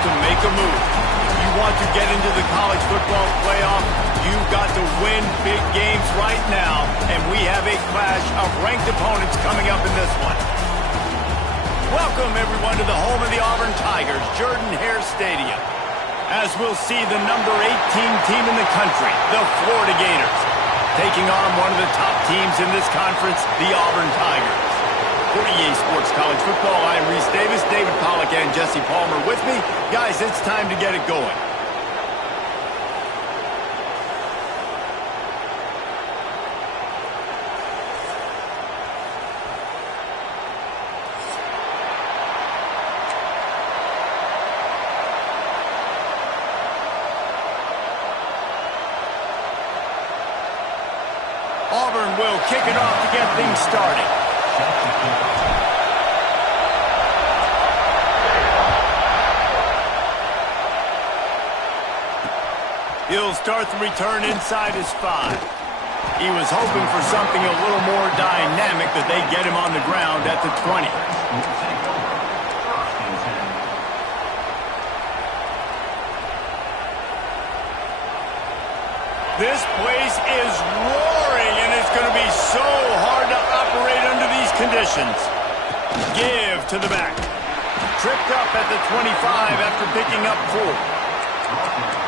to make a move. If you want to get into the college football playoff, you've got to win big games right now, and we have a clash of ranked opponents coming up in this one. Welcome, everyone, to the home of the Auburn Tigers, Jordan-Hare Stadium, as we'll see the number 18 team in the country, the Florida Gators, taking on one of the top teams in this conference, the Auburn Tigers. For EA Sports College Football, I'm Reese Davis, David Pollack, and Jesse Palmer with me. Guys, it's time to get it going. Auburn will kick it off to get things started. He'll start the return inside his 5. He was hoping for something a little more dynamic, but they get him on the ground at the 20. This place is roaring, and it's going to be so hard to operate under these conditions. Give to the back. Tripped up at the 25 after picking up 4.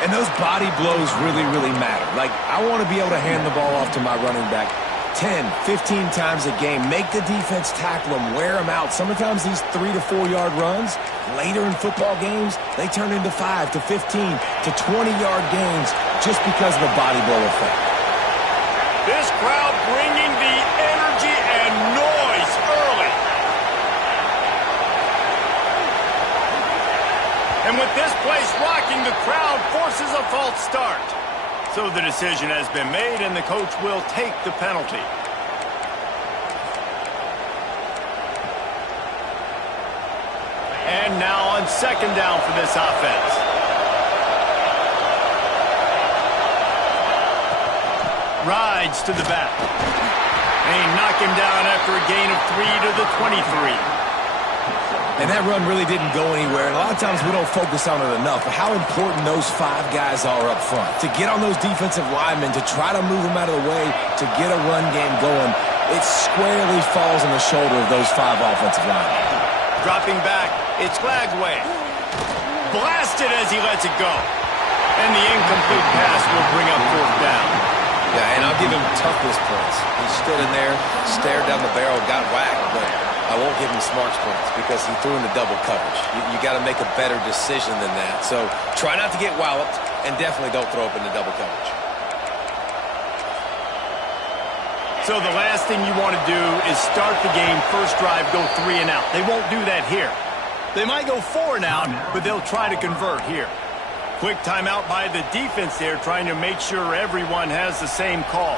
And those body blows really, really matter. Like, I want to be able to hand the ball off to my running back 10, 15 times a game. Make the defense tackle them, wear them out. Sometimes these 3 to 4 yard runs, later in football games, they turn into 5 to 15 to 20 yard gains just because of the body blow effect. This crowd bringing the energy and noise early. And with this place rocking, the crowd forces a false start. So the decision has been made, and the coach will take the penalty. And now on second down for this offense. Rides to the back. They knock him down after a gain of 3 to the 23. And that run really didn't go anywhere. And a lot of times we don't focus on it enough. But how important those 5 guys are up front. To get on those defensive linemen, to try to move them out of the way, to get a run game going, it squarely falls on the shoulder of those 5 offensive linemen. Dropping back, it's Glagway. Blasted as he lets it go. And the incomplete pass will bring up 4th down. Yeah, and I'll give him toughness points. He stood in there, stared down the barrel, got whacked, but I won't give him smarts points because he threw in the double coverage. You got to make a better decision than that. So try not to get walloped, and definitely don't throw up in the double coverage. So the last thing you want to do is start the game, first drive, go 3 and out. They won't do that here. They might go 4 and out, but they'll try to convert here. Quick timeout by the defense there, trying to make sure everyone has the same call.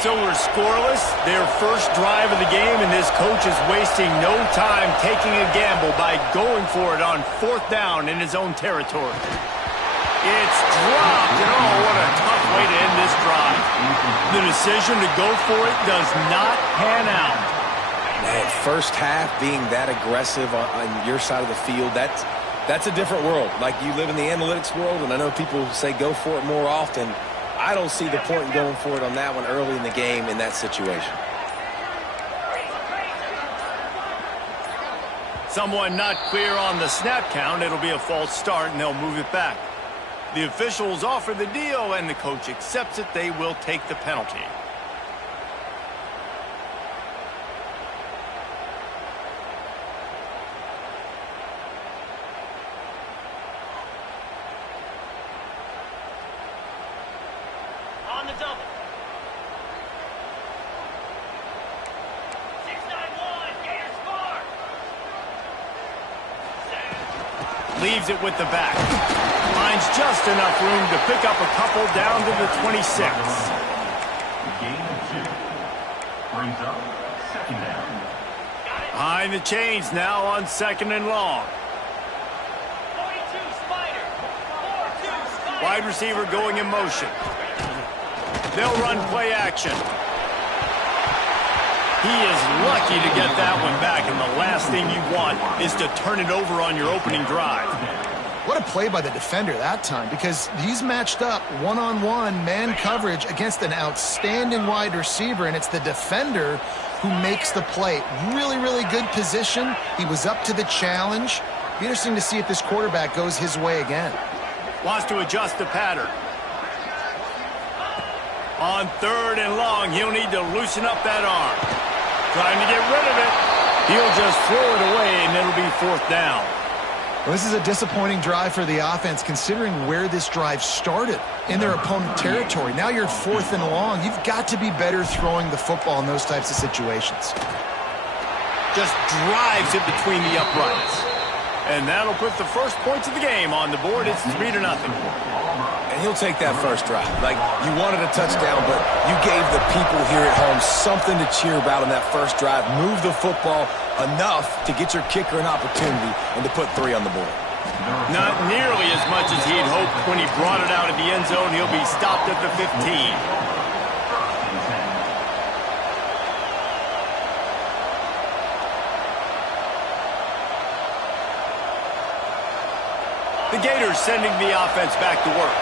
So we're scoreless, their first drive of the game, and this coach is wasting no time taking a gamble by going for it on 4th down in his own territory. It's dropped, and oh, what a tough way to end this drive. The decision to go for it does not pan out. Man, first half being that aggressive on your side of the field, that's a different world. Like, you live in the analytics world, and I know people say go for it more often. I don't see the point in going for it on that one early in the game in that situation. Someone not clear on the snap count. It'll be a false start, and they'll move it back. The officials offer the deal, and the coach accepts it. They will take the penalty. On the double. 6-9-1, Gators score. Leaves it with the back. Finds just enough room to pick up a couple down to the 26. Gain of 2. Brings up second down. Behind the chains now on second and long. 42 Spider. 4-2 Spider. Wide receiver going in motion. They'll run play action. He is lucky to get that one back, and the last thing you want is to turn it over on your opening drive. What a play by the defender that time, because he's matched up one-on-one man coverage against an outstanding wide receiver, and it's the defender who makes the play. Really, really good position. He was up to the challenge. Be interesting to see if this quarterback goes his way again. Wants to adjust the pattern. On 3rd and long, he'll need to loosen up that arm. Trying to get rid of it. He'll just throw it away, and it'll be 4th down. Well, this is a disappointing drive for the offense, considering where this drive started, in their opponent territory. Now you're 4th and long. You've got to be better throwing the football in those types of situations. Just drives it between the uprights. And that'll put the first points of the game on the board. It's 3-0. And he'll take that first drive. Like, you wanted a touchdown, but you gave the people here at home something to cheer about on that first drive. Move the football enough to get your kicker an opportunity and to put 3 on the board. Not nearly as much as he'd hoped when he brought it out of the end zone. He'll be stopped at the 15. The Gators sending the offense back to work.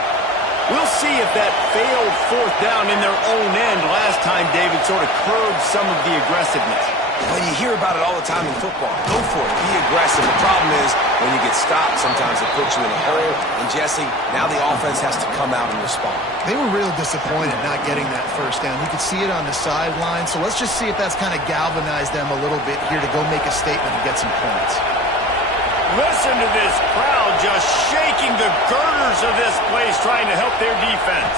We'll see if that failed 4th down in their own end last time, David, sort of curbed some of the aggressiveness. Well, you hear about it all the time in football. Go for it. Be aggressive. The problem is when you get stopped, sometimes it puts you in a hole. And, Jesse, now the offense has to come out and respond. They were real disappointed not getting that first down. You could see it on the sideline. So let's just see if that's kind of galvanized them a little bit here to go make a statement and get some points. Listen to this crowd just shaking the girders of this place, trying to help their defense.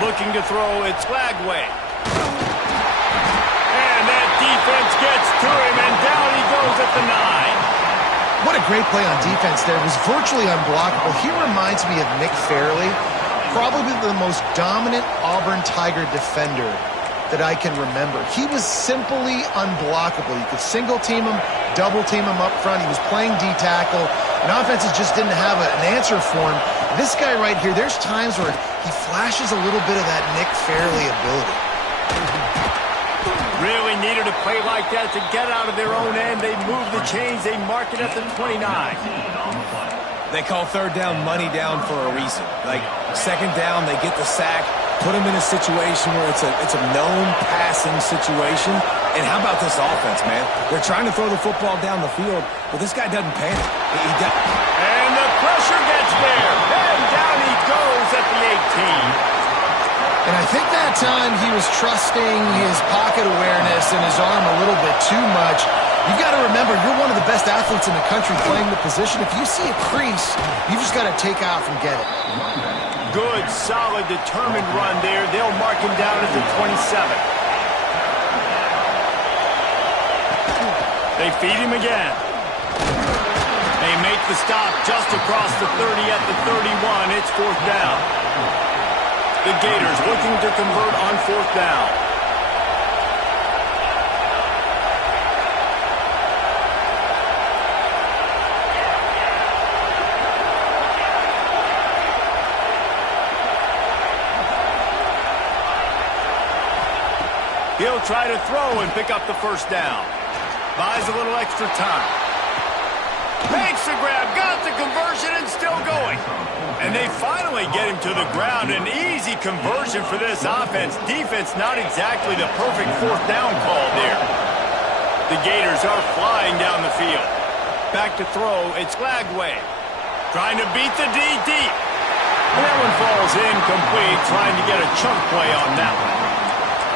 Looking to throw, it's Lagway. And that defense gets to him, and down he goes at the 9. What a great play on defense there. It was virtually unblockable. He reminds me of Nick Fairley, probably the most dominant Auburn Tiger defender that I can remember. He was simply unblockable. You could single team him, double team him up front. He was playing D-tackle, and offenses just didn't have an answer for him. This guy right here, there's times where he flashes a little bit of that Nick Fairley ability. Really needed a play like that to get out of their own end. They move the chains. They mark it at the 29. They call 3rd down money down for a reason. Like, 2nd down, they get the sack, put them in a situation where it's a known passing situation. And how about this offense, man? They're trying to throw the football down the field, but this guy doesn't panic. And the pressure gets there. And down he goes at the 18. And I think that time he was trusting his pocket awareness and his arm a little bit too much. You got to remember, you're one of the best athletes in the country playing the position. If you see a crease, you just got to take off and get it. Good, solid, determined run there. They'll mark him down at the 27. They feed him again. They make the stop just across the 30 at the 31. It's 4th down. The Gators looking to convert on 4th down. He'll try to throw and pick up the 1st down. Buys a little extra time. Makes the grab, got the conversion, and still going. And they finally get him to the ground. An easy conversion for this offense. Defense not exactly the perfect 4th down call there. The Gators are flying down the field. Back to throw, it's Lagway. Trying to beat the D deep. And that one falls incomplete, trying to get a chunk play on that one.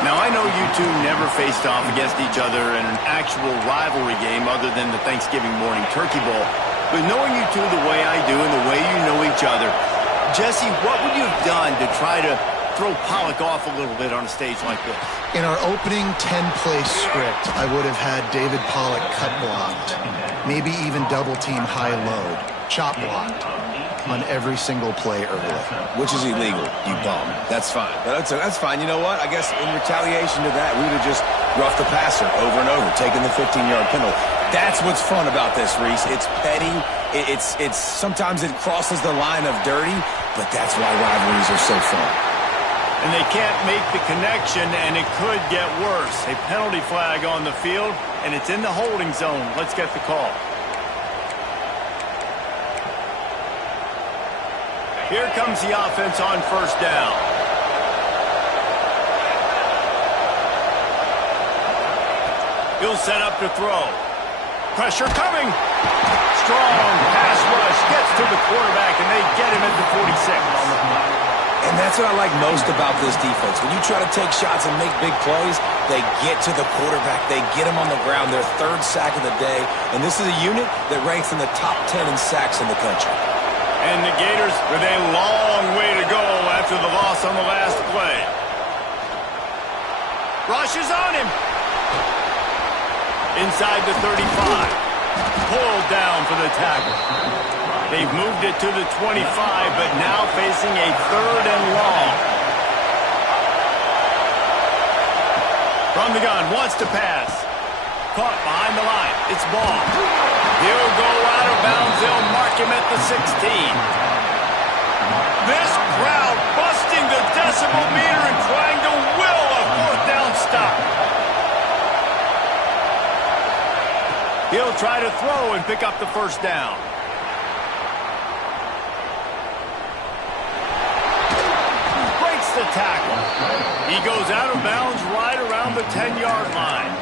Now, I know you two never faced off against each other in an actual rivalry game other than the Thanksgiving morning turkey bowl. But knowing you two the way I do and the way you know each other, Jesse, what would you have done to try to throw Pollock off a little bit on a stage like this? In our opening 10-play script, I would have had David Pollock cut blocked, maybe even double-team high-load, chop blocked on every single play early. Which is illegal, you bum. That's fine. But that's fine. You know what? I guess in retaliation to that, we would have just roughed the passer over and over, taking the 15-yard penalty. That's what's fun about this, Reese. It's petty. It's sometimes it crosses the line of dirty, but that's why rivalries are so fun. and they can't make the connection, and it could get worse. A penalty flag on the field, and it's in the holding zone. Let's get the call. Here comes the offense on first down. He'll set up to throw. Pressure coming. Strong pass rush gets to the quarterback, and they get him at the 46. And that's what I like most about this defense. When you try to take shots and make big plays, they get to the quarterback. They get him on the ground. Their third sack of the day. And this is a unit that ranks in the top 10 in sacks in the country. And the Gators with a long way to go after the loss on the last play. Rush is on him. Inside the 35. Pulled down for the tackle. They've moved it to the 25, but now facing a 3rd and long. From the gun, wants to pass. Caught behind the line. It's ball. He'll go out of bounds. They'll mark him at the 16. This crowd busting the decibel meter and trying to will a 4th down stop. He'll try to throw and pick up the 1st down. Breaks the tackle. He goes out of bounds right around the 10-yard line.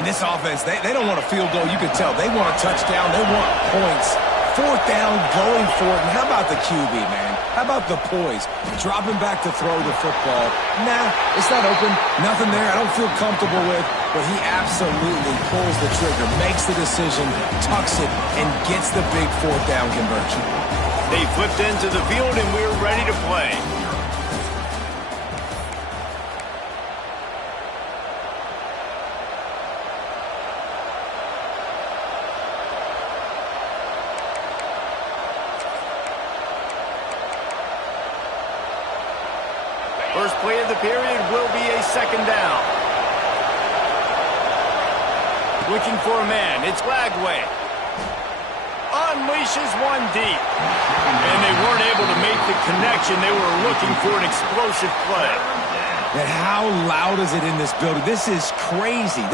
And this offense, they don't want a field goal. You can tell. They want a touchdown. They want points. 4th down, going for it. And how about the QB, man? How about the poise? Dropping back to throw the football. Nah, it's not open. Nothing there I don't feel comfortable with. But he absolutely pulls the trigger, makes the decision, tucks it, and gets the big 4th down conversion. They flipped into the field, and we're ready to play. First play of the period will be a 2nd down. Looking for a man. It's Lagway. Unleashes one deep. And they weren't able to make the connection. They were looking for an explosive play. And how loud is it in this building? This is crazy.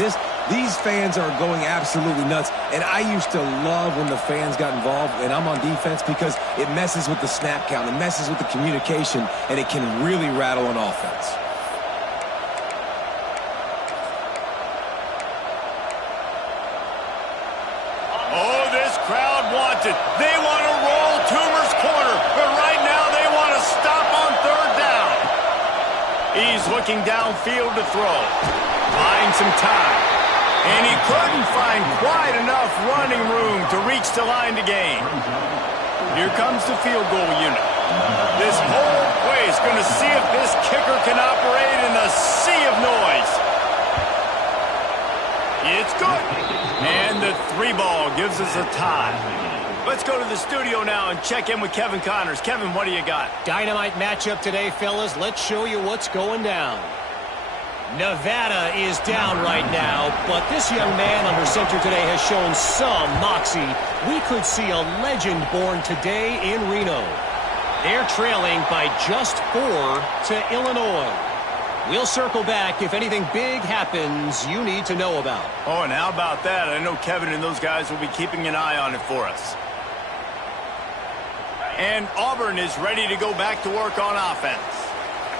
These fans are going absolutely nuts. And I used to love when the fans got involved, and I'm on defense, because it messes with the snap count. It messes with the communication, and it can really rattle an offense. Oh, this crowd wants it. They want to roll Toomer's corner, but right now they want to stop on 3rd down. He's looking downfield to throw. Buying some time. And he couldn't find quite enough running room to reach the line to gain. Here comes the field goal unit. This whole place going to see if this kicker can operate in a sea of noise. It's good. And the 3-ball gives us a tie. Let's go to the studio now and check in with Kevin Connors. Kevin, what do you got? Dynamite matchup today, fellas. Let's show you what's going down. Nevada is down right now, but this young man under center today has shown some moxie. We could see a legend born today in Reno. They're trailing by just 4 to Illinois. We'll circle back if anything big happens you need to know about. Oh, and how about that? I know Kevin and those guys will be keeping an eye on it for us. And Auburn is ready to go back to work on offense.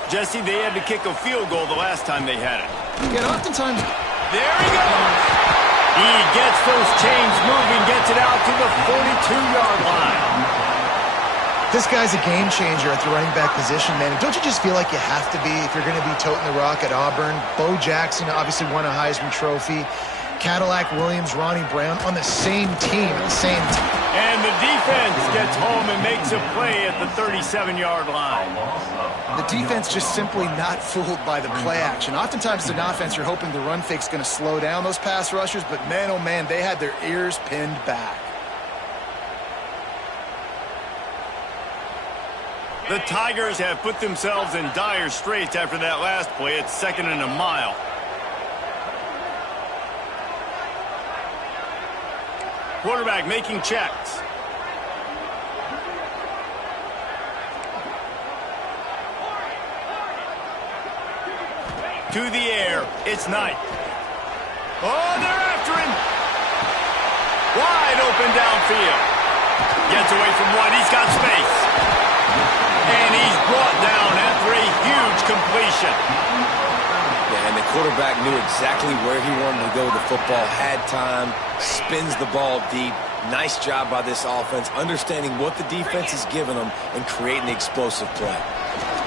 Jesse, they had to kick a field goal the last time they had it. Yeah, oftentimes. There he goes. He gets those chains moving, gets it out to the 42-yard line. This guy's a game changer at the running back position, man. Don't you just feel like you have to be if you're going to be toting the rock at Auburn? Bo Jackson obviously won a Heisman Trophy. Cadillac Williams, Ronnie Brown on the same team at the same time. And the defense gets home and makes a play at the 37-yard line. The defense just simply not fooled by the play action. Oftentimes as an offense, you're hoping the run fake's going to slow down those pass rushers, but man, oh man, they had their ears pinned back. The Tigers have put themselves in dire straits after that last play. It's 2nd and a mile. Quarterback making checks. To the air. It's Knight. Oh, they're after him. Wide open downfield. Gets away from one. He's got space. And he's brought down after a huge completion. Yeah, and the quarterback knew exactly where he wanted to go with the football, had time, spins the ball deep. Nice job by this offense, understanding what the defense is giving them and creating the explosive play.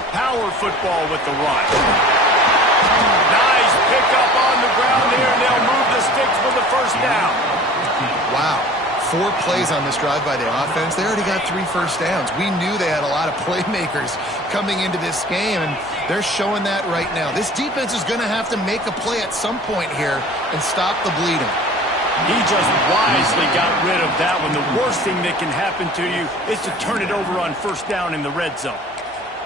Power football with the run. Nice pickup on the ground here, and they'll move the sticks for the first down. Wow. 4 plays on this drive by the offense. They already got 3 first downs. We knew they had a lot of playmakers coming into this game, and they're showing that right now. This defense is going to have to make a play at some point here and stop the bleeding. He just wisely got rid of that one. The worst thing that can happen to you is to turn it over on first down in the red zone.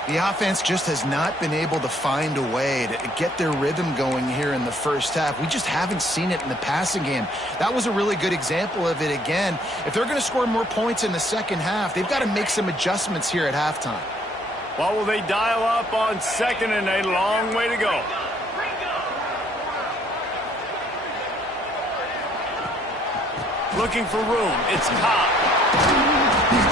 The offense just has not been able to find a way to get their rhythm going here in the first half. We just haven't seen it in the passing game. That was a really good example of it again. If they're going to score more points in the second half, they've got to make some adjustments here at halftime. What will they dial up on second and a long way to go? Looking for room. It's Cobb.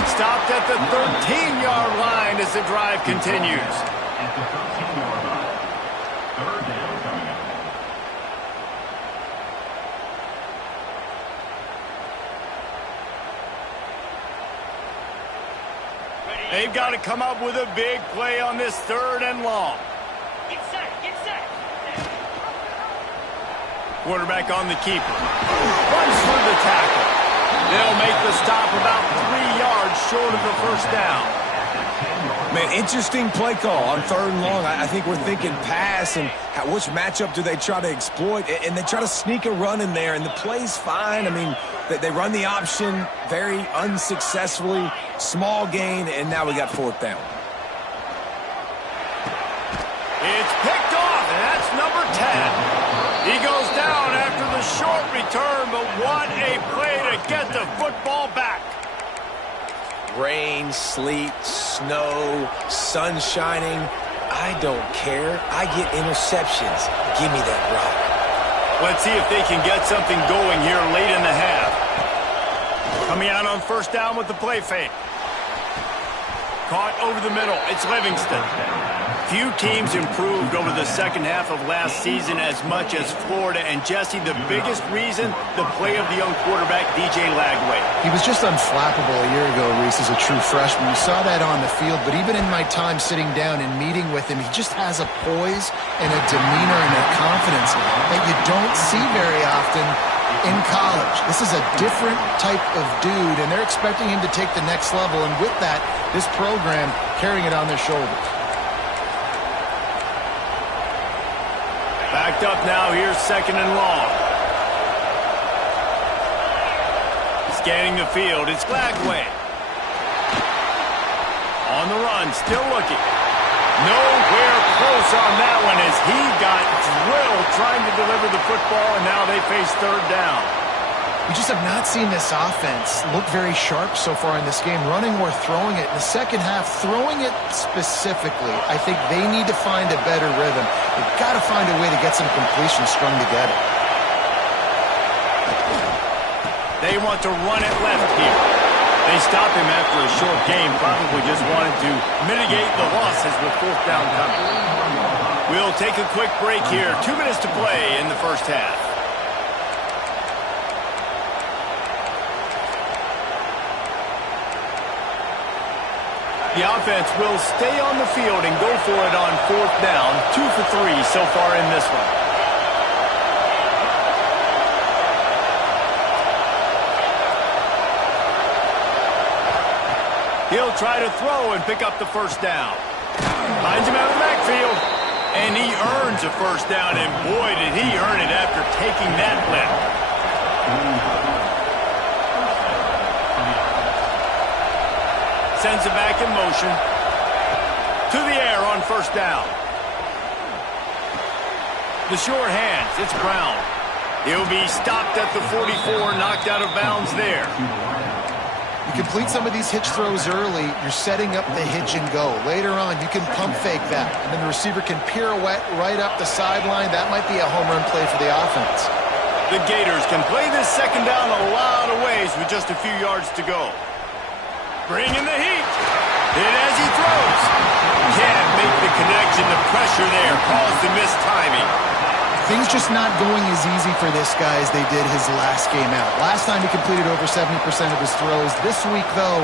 Stopped at the 13-yard line as the drive continues. At the 13-yard line. Third down coming up. They've got to come up with a big play on this 3rd and long. Get set, get set. Quarterback on the keeper. Runs through the tackle. They'll make the stop about 3 yards short of the first down. Man, interesting play call on 3rd and long. I think we're thinking pass and which matchup do they try to exploit, and they try to sneak a run in there, and the play's fine. I mean, they run the option very unsuccessfully, small gain, and now we got 4th down. It's picked off, and that's number 10. He goes down after the short return, but what a play to get the football back. Rain, sleet, snow, sun shining. I don't care. I get interceptions. Give me that rock. Let's see if they can get something going here late in the half. Coming out on first down with the play fake. Caught over the middle. It's Livingston. Few teams improved over the second half of last season as much as Florida. And, Jesse, the biggest reason, the play of the young quarterback, DJ Lagway. He was just unflappable a year ago, Reese, as a true freshman. You saw that on the field, but even in my time sitting down and meeting with him, he just has a poise and a demeanor and a confidence that you don't see very often in college. This is a different type of dude, and they're expecting him to take the next level. And with that, this program carrying it on their shoulders. Backed up now, here's 2nd and long. Scanning the field, it's Lagway. On the run, still looking. Nowhere close on that one as he got drilled trying to deliver the football, and now they face 3rd down. We just have not seen this offense look very sharp so far in this game, running or throwing it. In the second half, throwing it specifically, I think they need to find a better rhythm. They've got to find a way to get some completions strung together. They want to run it left here. They stop him after a short game, probably just wanted to mitigate the losses with 4th down coming. We'll take a quick break here. 2 minutes to play in the first half. The offense will stay on the field and go for it on 4th down. 2 for 3 so far in this one. He'll try to throw and pick up the first down. Finds him out of the backfield. And he earns a first down, and boy, did he earn it after taking that lift. Sends it back in motion. To the air on first down. The short hands, it's Brown. He'll be stopped at the 44, knocked out of bounds there. You complete some of these hitch throws early, you're setting up the hitch and go. Later on, you can pump fake that, and then the receiver can pirouette right up the sideline. That might be a home run play for the offense. The Gators can play this second down a lot of ways with just a few yards to go. Bring in the heat. Hit as he throws. Can't make the connection. The pressure there caused the missed timing. Things just not going as easy for this guy as they did his last game out. Last time he completed over 70% of his throws. This week, though,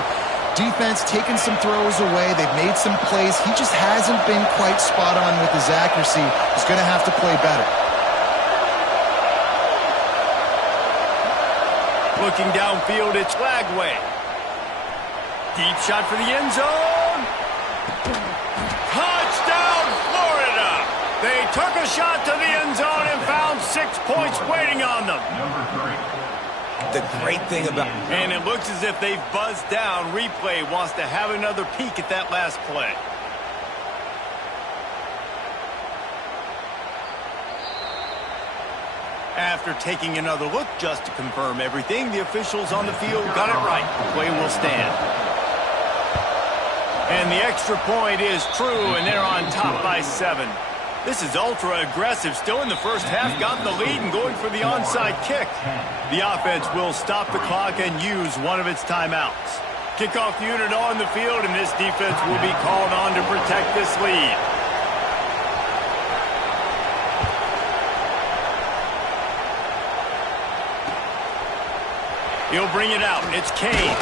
defense taking some throws away. They've made some plays. He just hasn't been quite spot on with his accuracy. He's going to have to play better. Looking downfield, it's Lagway. Deep shot for the end zone. Touchdown, Florida! They took a shot to the end zone and found 6 points waiting on them. The great thing about... And it looks as if they've buzzed down. Replay wants to have another peek at that last play. After taking another look just to confirm everything, the officials on the field got it right. The play will stand. And the extra point is true, and they're on top by 7. This is ultra-aggressive. Still in the first half, got the lead and going for the onside kick. The offense will stop the clock and use one of its timeouts. Kickoff unit on the field, and this defense will be called on to protect this lead. He'll bring it out. It's Kane.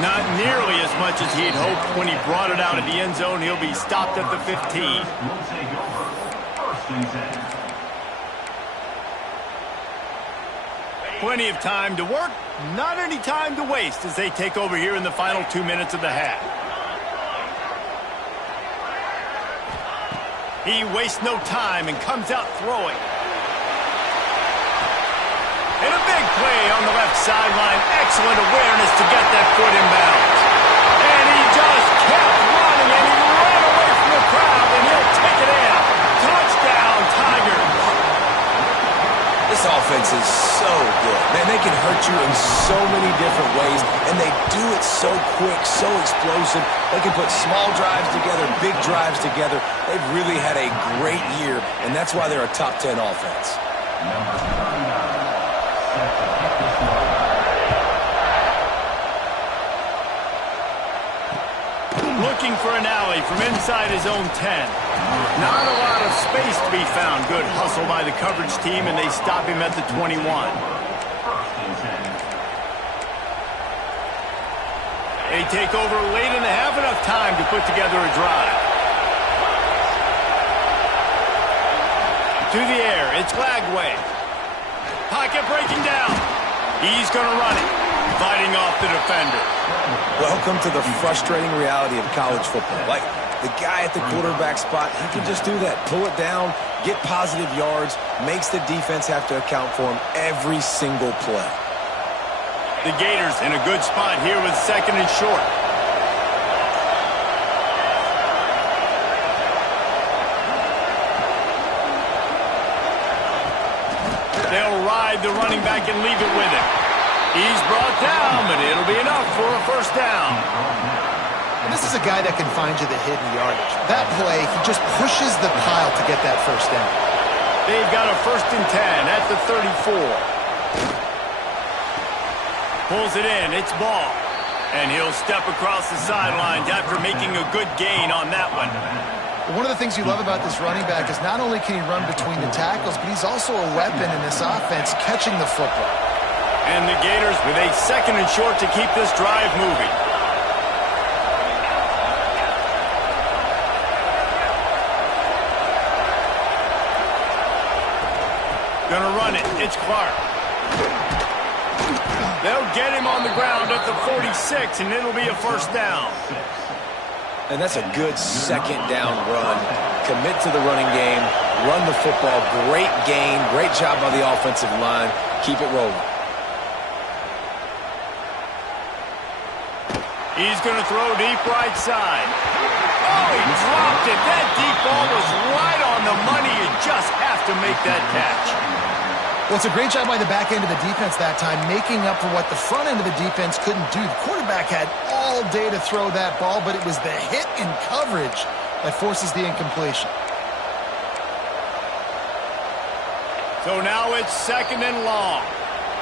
Not nearly as much as he'd hoped when he brought it out of the end zone. He'll be stopped at the 15. Plenty of time to work, not any time to waste as they take over here in the final 2 minutes of the half. He wastes no time and comes out throwing. And a big play on the left sideline. Excellent awareness to get that foot in bounds. And he just kept running, and he ran away from the crowd, and he'll take it in. Touchdown, Tigers. This offense is so good. Man, they can hurt you in so many different ways, and they do it so quick, so explosive. They can put small drives together, big drives together. They've really had a great year, and that's why they're a top 10 offense. Looking for an alley from inside his own 10. Not a lot of space to be found. Good hustle by the coverage team, and they stop him at the 21. They take over late in the half, enough time to put together a drive. To the air, it's Lagway. Pocket breaking down. He's going to run it, fighting off the defender. Welcome to the frustrating reality of college football. Like, the guy at the quarterback spot, he can just do that. Pull it down, get positive yards, makes the defense have to account for him every single play. The Gators in a good spot here with second and short. They'll ride the running back and leave it with him. He's brought down, but it'll be enough for a first down. And this is a guy that can find you the hidden yardage. That play, he just pushes the pile to get that first down. They've got a 1st and 10 at the 34. Pulls it in, it's Ball. And he'll step across the sidelines after making a good gain on that one. One of the things you love about this running back is not only can he run between the tackles, but he's also a weapon in this offense, catching the football. And the Gators with a 2nd and short to keep this drive moving. Gonna run it. It's Clark. They'll get him on the ground at the 46, and it'll be a first down. And that's a good second down run. Commit to the running game, run the football. Great gain, great job by the offensive line. Keep it rolling. He's going to throw deep right side. Oh, he dropped it. That deep ball was right on the money. You just have to make that catch. Well, it's a great job by the back end of the defense that time, making up for what the front end of the defense couldn't do. The quarterback had all day to throw that ball, but it was the hit in coverage that forces the incompletion. So now it's 2nd and long.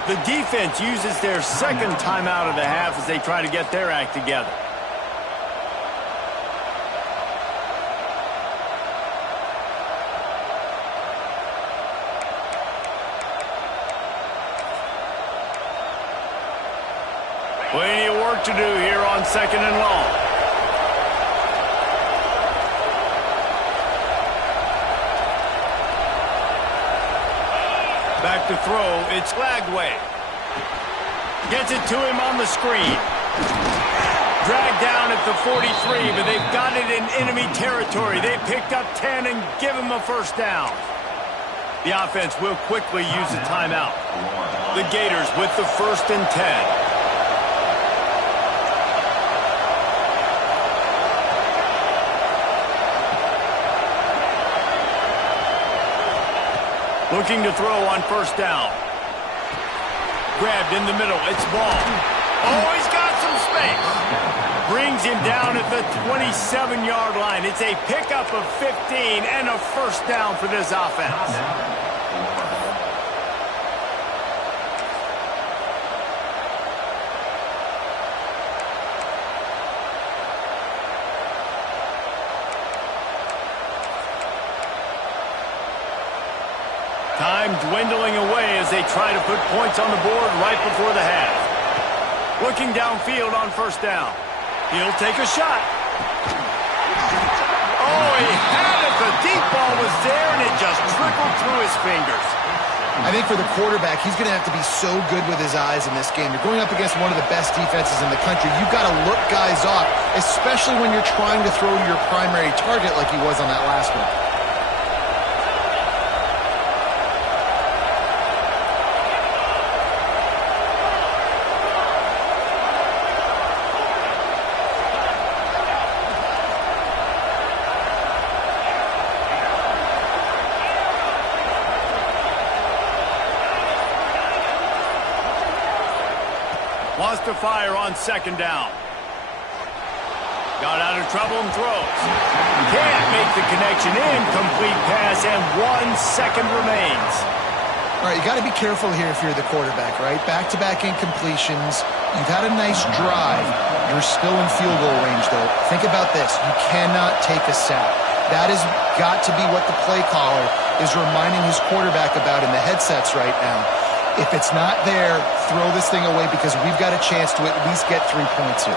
The defense uses their second timeout of the half as they try to get their act together. Plenty of work to do here on 2nd and long. Back to throw, it's Lagway. Gets it to him on the screen. Dragged down at the 43, but they've got it in enemy territory. They picked up 10 and give him a first down. The offense will quickly use a timeout. The Gators with the 1st and 10. Looking to throw on 1st down. Grabbed in the middle. It's Ball. Oh, he's got some space. Brings him down at the 27-yard line. It's a pickup of 15 and a first down for this offense. Time dwindling away as they try to put points on the board right before the half. Looking downfield on 1st down. He'll take a shot. Oh, he had it. The deep ball was there, and it just trickled through his fingers. I think for the quarterback, he's going to have to be so good with his eyes in this game. You're going up against one of the best defenses in the country. You've got to look guys off, especially when you're trying to throw to your primary target like he was on that last one. Wants to fire on 2nd down. Got out of trouble and throws. Can't make the connection. Incomplete pass, and 1 second remains. All right, you got to be careful here if you're the quarterback, right? Back-to-back incompletions. You've had a nice drive. You're still in field goal range, though. Think about this. You cannot take a sack. That has got to be what the play caller is reminding his quarterback about in the headsets right now. If it's not there, throw this thing away because we've got a chance to at least get 3 points here.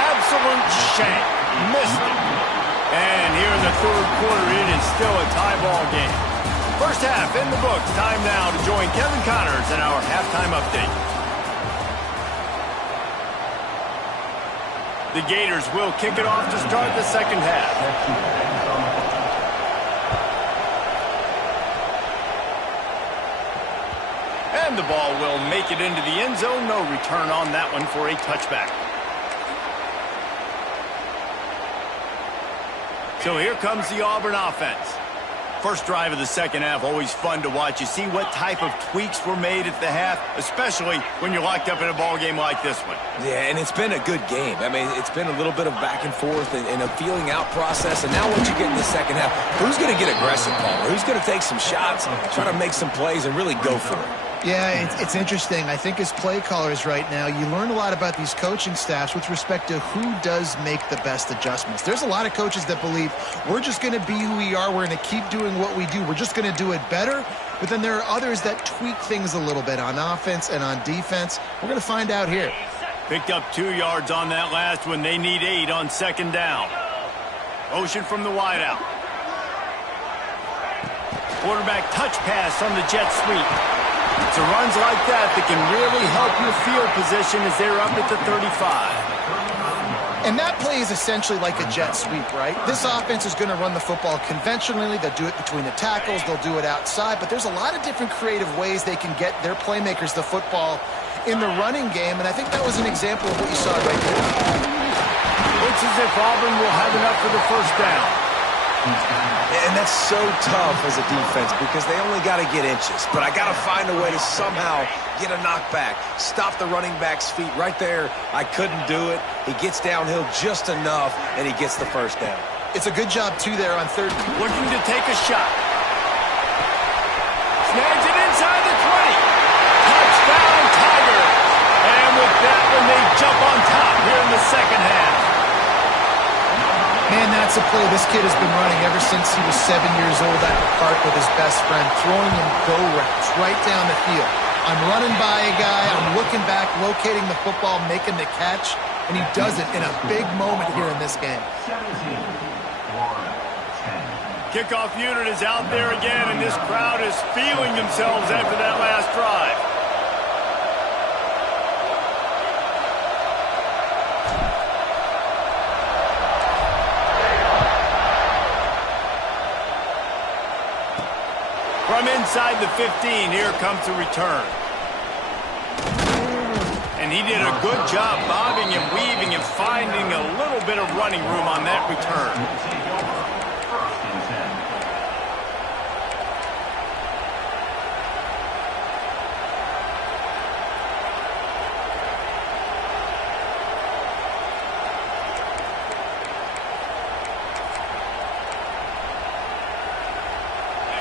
Absolute shank. Missed it. And here in the 3rd quarter, it is still a tie ball game. First half in the books. Time now to join Kevin Connors in our halftime update. The Gators will kick it off to start the 2nd half. And the ball will make it into the end zone. No return on that one for a touchback. So here comes the Auburn offense. First drive of the 2nd half, always fun to watch. You see what type of tweaks were made at the half, especially when you're locked up in a ball game like this one. Yeah, and it's been a good game. I mean, it's been a little bit of back and forth and a feeling out process. And now once you get in the 2nd half, who's going to get aggressive, Paul? Who's going to take some shots, try to make some plays, and really go for it? Yeah, it's interesting. I think as play callers right now, you learn a lot about these coaching staffs with respect to who does make the best adjustments. There's a lot of coaches that believe we're just going to be who we are. We're going to keep doing what we do. We're just going to do it better. But then there are others that tweak things a little bit on offense and on defense. We're going to find out here. Picked up 2 yards on that last one. They need 8 on 2nd down. Motion from the wideout. Quarterback touch pass on the jet sweep. It's runs like that that can really help your field position as they're up at the 35. And that play is essentially like a jet sweep, right? This offense is going to run the football conventionally. They'll do it between the tackles. They'll do it outside. But there's a lot of different creative ways they can get their playmakers the football in the running game. And I think that was an example of what you saw right there. Looks as if Auburn will have enough for the first down. And that's so tough as a defense because they only got to get inches. But I got to find a way to somehow get a knockback, stop the running back's feet right there. I couldn't do it. He gets downhill just enough, and he gets the first down. It's a good job, too, there on third. Looking to take a shot. Snags it inside the 20. Touchdown, Tigers. And with that one, they jump on top here in the second half. Man, that's a play this kid has been running ever since he was 7 years old at the park with his best friend, throwing him go routes right down the field. I'm running by a guy, I'm looking back, locating the football, making the catch, and he does it in a big moment here in this game. 17, Florida, 10. Kickoff unit is out there again, and this crowd is feeling themselves after that last drive. From inside the 15, here comes the return. And he did a good job bobbing and weaving and finding a little bit of running room on that return. First and 10.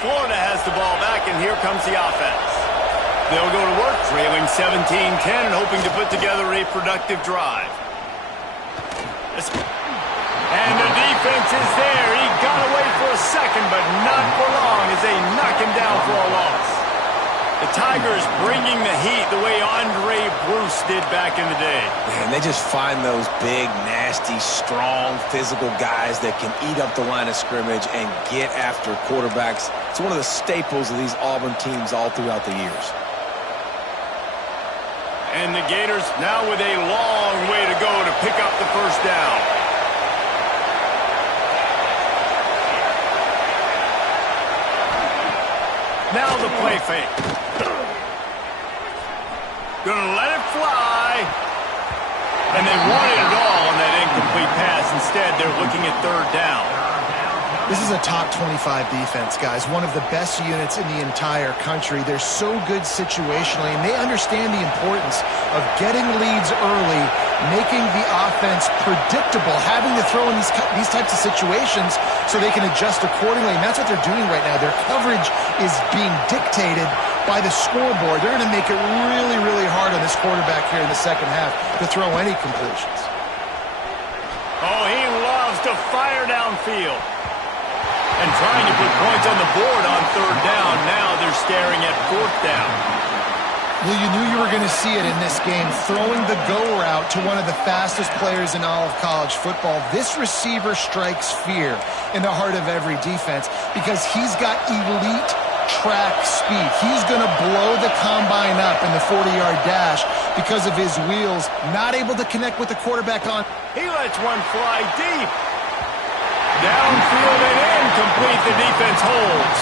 Florida has the ball back, and here comes the offense. They'll go to work, trailing 17-10 and hoping to put together a productive drive. And the defense is there. He got away for a second, but not for long as they knock him down for a loss. The Tigers bringing the heat the way Andre Bruce did back in the day. Man, they just find those big, nasty, strong, physical guys that can eat up the line of scrimmage and get after quarterbacks. It's one of the staples of these Auburn teams all throughout the years. And the Gators now with a long way to go to pick up the first down. Now the play fake. Gonna let it fly. And they wanted it all on that incomplete pass. Instead, they're looking at third down. This is a top 25 defense, guys. One of the best units in the entire country. They're so good situationally, and they understand the importance of getting leads early, making the offense predictable, having to throw in these types of situations so they can adjust accordingly. And that's what they're doing right now. Their coverage is being dictated by the scoreboard. They're going to make it really, really hard on this quarterback here in the second half to throw any completions. Oh, he loves to fire downfield. And trying to put points on the board on third down. Now they're staring at fourth down. Well, you knew you were going to see it in this game, throwing the go route to one of the fastest players in all of college football. This receiver strikes fear in the heart of every defense because he's got elite track speed. He's going to blow the combine up in the 40-yard dash because of his wheels, not able to connect with the quarterback on. He lets one fly deep. Downfield and incomplete. The defense holds.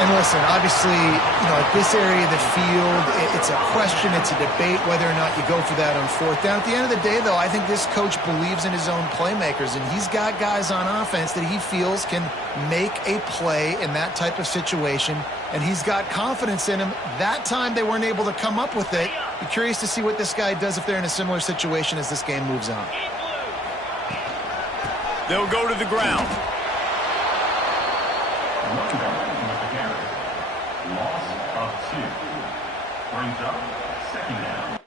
And listen, obviously, at this area of the field, it's a question, it's a debate whether or not you go for that on fourth down. At the end of the day, though, I think this coach believes in his own playmakers, and he's got guys on offense that he feels can make a play in that type of situation, and he's got confidence in him. That time they weren't able to come up with it. Be curious to see what this guy does if they're in a similar situation as this game moves on. They'll go to the ground. Loss of 2. Brings up second down.